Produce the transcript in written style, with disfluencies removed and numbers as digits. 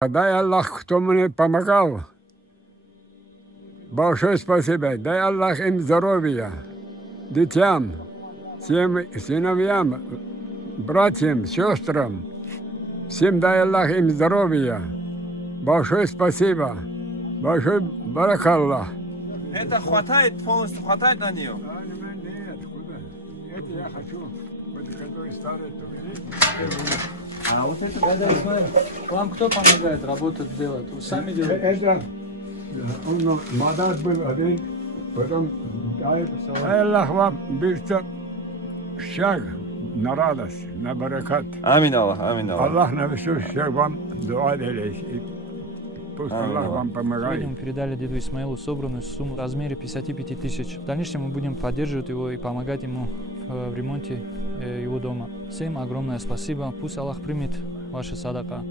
Дай Аллах, кто мне помогал. Большое спасибо. Дай Аллах им здоровья, детям, всем сыновьям, братьям, сестрам. Всем дай Аллах им здоровья. Большое спасибо. Большой баракаллах. Это хватает, полностью хватает на нее? Нет, куда? Это я хочу. Который старый, А вот это, да, Исмаил, вам кто помогает работать, делать? Вы сами делаете? Это, он мадат был один, потом дай Аллах вам быстро шаг на радость, на баракат. Амин Аллах, амин Аллах. Аллах на всю шаг вам дуа делает. Пусть Аллах вам помогает. Сегодня мы передали деду Исмаилу собранную сумму в размере 55 тысяч. В дальнейшем мы будем поддерживать его и помогать ему в ремонте его дома. Всем огромное спасибо. Пусть Аллах примет ваши садака.